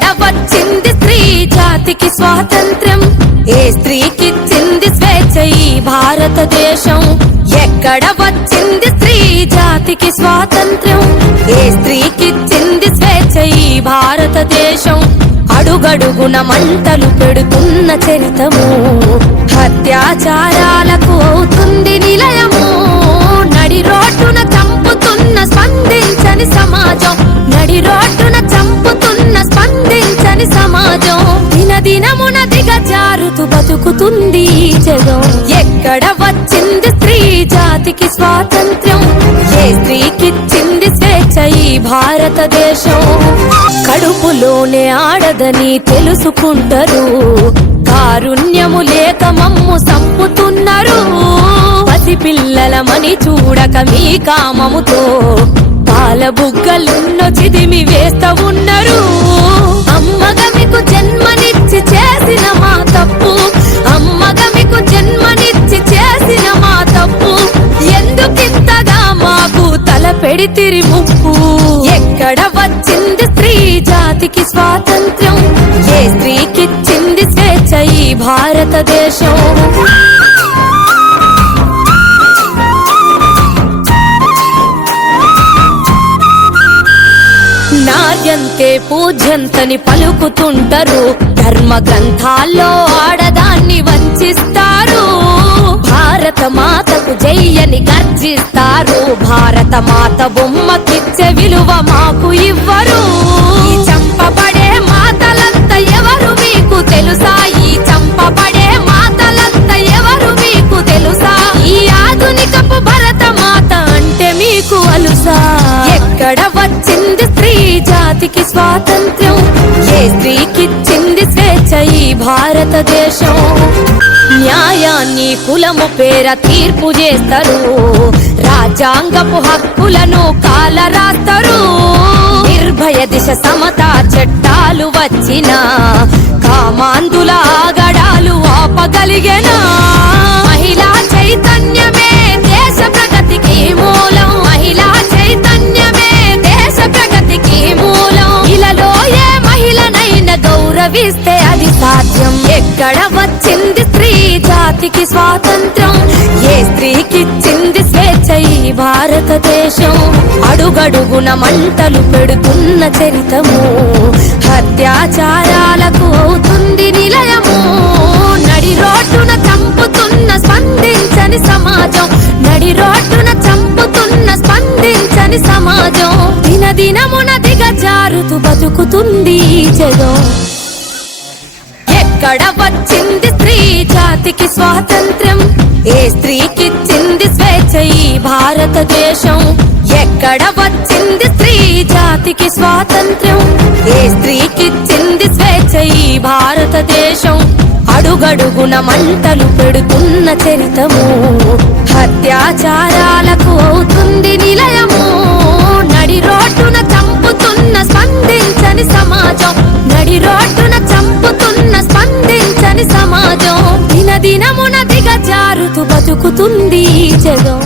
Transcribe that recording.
ఎక్కడ వచ్చింది స్త్రీ జాతికి స్వాతంత్ర్యం? ఏ స్త్రీకిచ్చింది స్వేచ్ఛ ఈ భారతదేశం? ఎక్కడ వచ్చింది స్త్రీ జాతికి స్వాతంత్ర్యం? ఏ స్త్రీకిచ్చింది స్వేచ్ఛ ఈ భారతదేశం? అడుగడుగున మంటలు పెడుతున్న చరితము, హత్యాచారాలకు అవుతుంది నిలయము. నడి రోడ్డున చంపుతున్న స్పందించని సమాజం, నడి రోడ్డున చంపుతున్న స్పందించని సమాజం. దినదినమున దిగజారుతూ బతుకుతుంది ఈ జగం. ఎక్కడ వచ్చింది స్త్రీ జాతికి స్వాతంత్ర్యం? ఏ స్త్రీకిచ్చింది స్వేచ్ఛ ఈ భారతదేశం? కడుపులోనే ఆడదని తెలుసుకుంటారు, కారుణ్యము లేక మమ్ము సంపుతున్నారు. పసిపిల్లలమని చూడక మీ కామముతో పాల బుగ్గలున్నో చిదిమి వేస్తా ఉన్నారు. అమ్మగా మీకు జన్మనిచ్చి చేసిన మా తప్పు, అమ్మగా మీకు జన్మనిచ్చి చేసిన మా తప్పు. ఎందుకింతగా మాకు తల పెడితిరి ముప్పు? ఎక్కడ వచ్చింది స్త్రీ జాతికి స్వాతంత్ర్యం? ఏ స్త్రీకిచ్చింది స్వేచ్ఛ ఈ భారతదేశం? నార్యంతే పూజ్యంతని పలుకుతుంటారు, ధర్మ గ్రంథాల్లో ఆడదాన్ని వంచిస్తారు. భారత మాతకు జయ్యని గర్జిస్తారు, భారత మాత బొమ్మకిచ్చే విలువ మాకు ఇవ్వరు. ఈ చంపబడే మాతలంతా ఎవరు మీకు తెలుసా? ఈ చంపబడే మాతలంతా ఎవరు మీకు తెలుసా? ఈ ఆధునికపు భరత మాత అంటే మీకు అలుసా? ఎక్కడ వచ్చింది స్త్రీ జాతికి స్వాతంత్ర్యం? ఏ స్త్రీకిచ్చింది స్వేచ్ఛ ఈ భారతదేశం? న్యాయాన్ని కులము పేర తీర్పు చేస్తారు, రాజ్యాంగపు హక్కులను కాలరాస్తారు. నిర్భయ దిశ సమతా చట్టాలు వచ్చిన కామాంధుల ఆగడాలు ఆపగలిగేనా? మహిళా చైతన్యమే దేశ ప్రగతికి మూలం, మహిళా చైతన్యమే దేశ ప్రగతికి మూలం. ఇలాలో ఏ మహిళనైనా గౌరవిస్తే అది సాధ్యం. ఎక్కడ వచ్చింది స్త్రీ జాతికి స్వాతంత్ర్యం? ఏ స్త్రీకిచ్చింది స్వేచ్ఛ ఈ భారతదేశం? అడుగడుగున మంటలు పెడుతున్న చరితము, హత్యాచారాలకు అవుతుంది నిలయము. నడి రోడ్డున చంపుతున్న స్పందించని సమాజం, నడి రోడ్డున చంపుతున్న స్పందించని సమాజం. దినదినమున దిగజారుతూ బతుకుతుంది ఈ జగం. ఎక్కడ వచ్చింది స్త్రీ జాతికి స్వాతంత్ర్యం? ఏ స్త్రీకిచ్చింది స్వేచ్ఛ ఈ భారతదేశం? ఎక్కడ వచ్చింది స్త్రీ జాతికి స్వాతంత్ర్యం? ఏ స్త్రీకిచ్చింది స్వేచ్ఛ ఈ భారతదేశం? అడుగడుగున మంటలు పెడుతున్న చరితము, హత్యాచారాలకు అవుతుంది నిలయము. నడి రోడ్డున చంపుతున్న స్పందించని సమాజం, నడి రోడ్డున చంపుతున్న స్పందించని సమాజం. దినదినమున దిగజారుతూ బతుకుతుంది ఈ జగం.